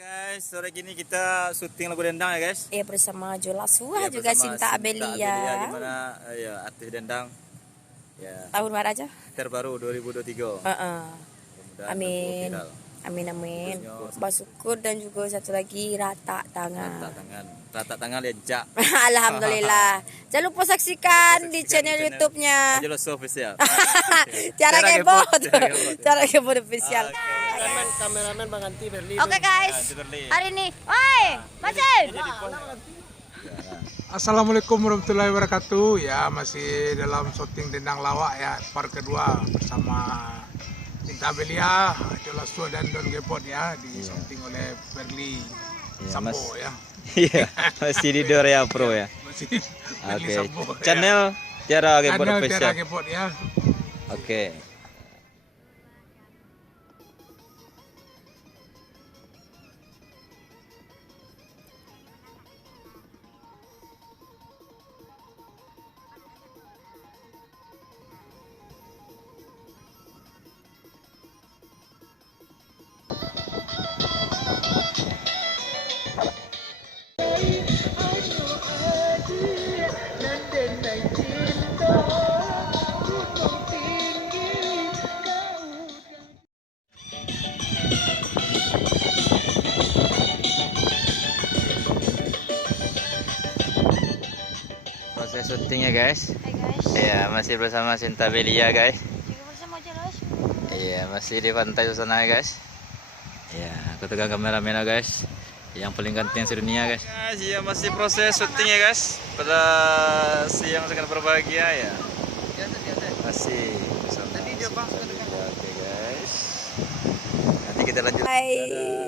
Guys, sore gini kita syuting lagu dendang ya guys. Bersama Jolasua Ya, juga bersama Sinta Abelia. Gimana ya artis dendang ya Tahun baru aja. terbaru 2023. Mudah-mudahan Amin. viral. Amin. Khususnya Basukur dan juga satu lagi Rata Tangan. Rata tangan lencak. Alhamdulillah. Jangan lupa saksikan di channel YouTube-nya. Jolasua Official. Cara kebot. Cara kebot official. Kameramen Bang Anti Berli. Oke guys. Hari ini, oi, Macem. Assalamualaikum warahmatullahi wabarakatuh. Ya, masih dalam syuting Dendang Lawak ya, part kedua bersama Sinta Abelia, Jolasua dan Don Gepot ya, di syuting oleh Berli Sambo ya. Iya, masih di Dorea Pro ya. Masih Berli Oke. Sambo. Channel Tiara Gepot Channel Official. Tiara Gepot ya. Oke. Proses syutingnya guys. Hai guys. Iya, masih bersama Sinta Abelia guys. Juga bersama Jolas. Iya, masih di pantai sana guys. Iya, aku tegang kamera guys. Yang paling ganteng sedunia guys. Iya, masih proses syuting ya guys. Pada siang sangat berbahagia ya. Masih bersama. Oke guys. Nanti kita lanjut. Hai.